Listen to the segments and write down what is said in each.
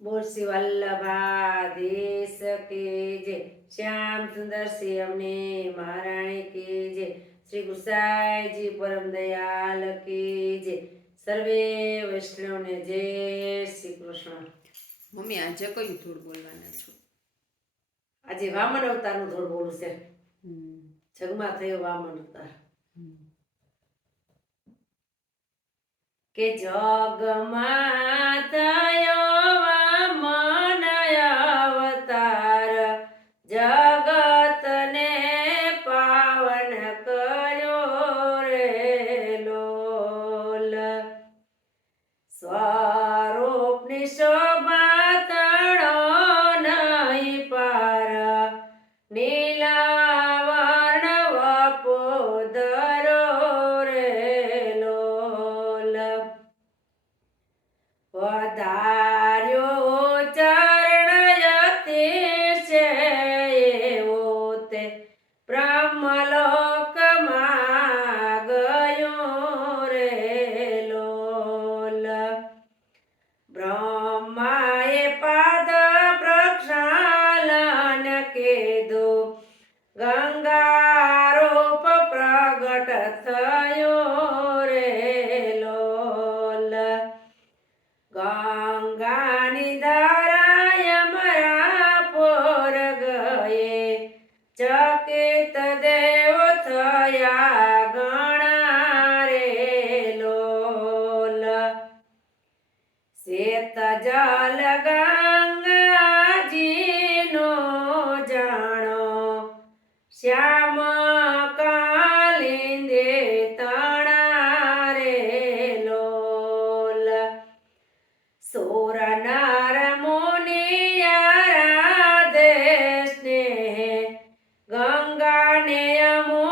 બોરસી વલ્લભાધીશ કે જય શ્યામ સુંદર શ્રી અમને મહારાણી કે જય શ્રી ગુસાઈજી પરમ દયાલ કે જય સર્વે વૈષ્ણવને જય શ્રી કૃષ્ણ મમ્મી આજે કયું ધૂળ બોલવાના છો આજે વામન અવતારનું થોડું બોલું છે. જગમાં થયો વામન અવતાર. કે જગમાં થયો શોભા તણો નહીં પાર. નીલાવર્ણ વપોદરો રે લોલ. વધાર્યો પ્રગટ થયો રે લોલ. ગંગાની ધારાય મરા પોર ગયે. ચકિત દેવ થયા ગણા રે લોલ. શેત જલ ગંગાને યમુનાને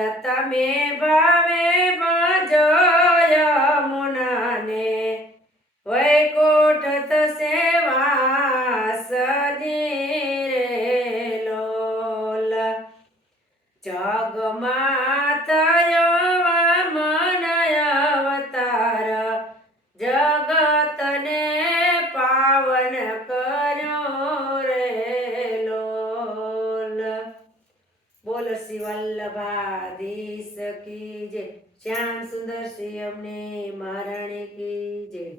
લાલ તમે ભાવે ભજો યમુનાને વૈકુંઠ થશે વાસજી રે લોલ. જગમાં થયો વામન અવતાર. જગતને શ્રી વલ્લભાધીશ કી જય. શ્યામ સુંદર શ્રી અમને મહારાણી કી જય.